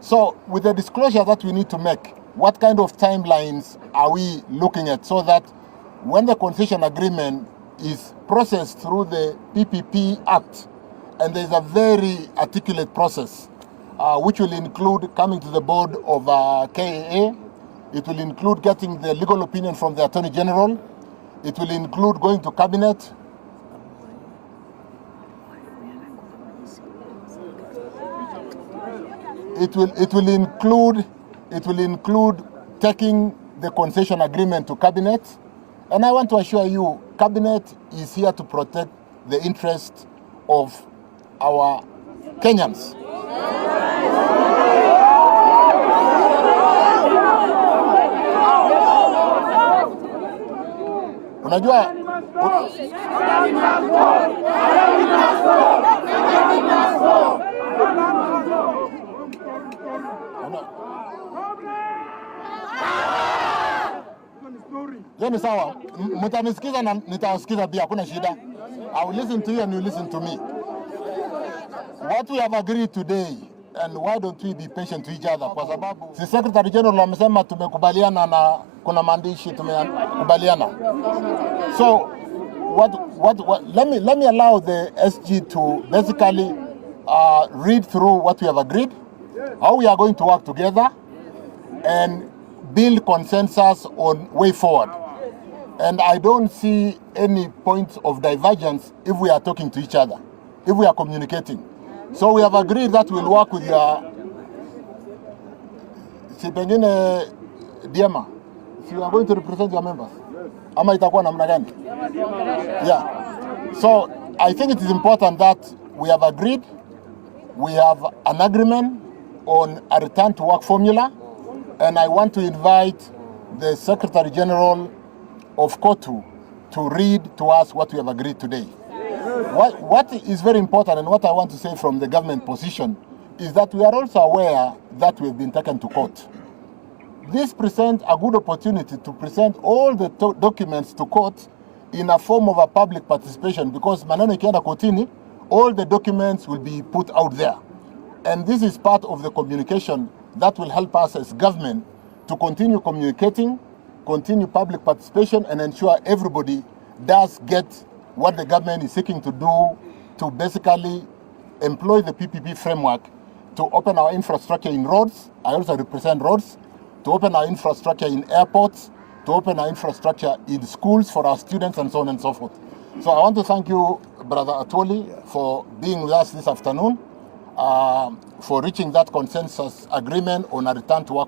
So with the disclosure that we need to make, what kind of timelines are we looking at so that when the concession agreement is processed through the PPP Act, and there's a very articulate process, which will include coming to the board of KAA, it will include getting the legal opinion from the Attorney General, it will include going to Cabinet, it will include taking the concession agreement to Cabinet. And I want to assure you, Cabinet is here to protect the interests of our Kenyans. Unajua, ni sawa, mtanisikiza na nitawasikiza pia, hakuna shida. I will listen to you and you listen to me. What we have agreed today, and why don't we be patient to each other? Kwa sababu si Secretary General amesema tumekubaliana na kuna maandishi tumekubaliana. So let me allow the SG to basically read through what we have agreed, how we are going to work together and build consensus on way forward. And I don't see any points of divergence if we are talking to each other, if we are communicating. So we have agreed that we'll work with your Diema. So you are going to represent your members. Ama itakuwa namna gani? Yeah. So I think it is important that we have agreed, we have an agreement on a return to work formula, and I want to invite the Secretary General of KOTU to read to us what we have agreed today. What is very important, and what I want to say from the government position, is that we are also aware that we've been taken to court. This presents a good opportunity to present all the documents to court in a form of a public participation, because maneno ikienda kotini, all the documents will be put out there. And this is part of the communication that will help us as government to continue communicating, continue public participation, and ensure everybody does get what the government is seeking to do to basically employ the PPP framework to open our infrastructure in roads. I also represent roads. To open our infrastructure in airports, to open our infrastructure in schools for our students, and so on and so forth. So I want to thank you, Brother Atoli, for being with us this afternoon, for reaching that consensus agreement on a return to work.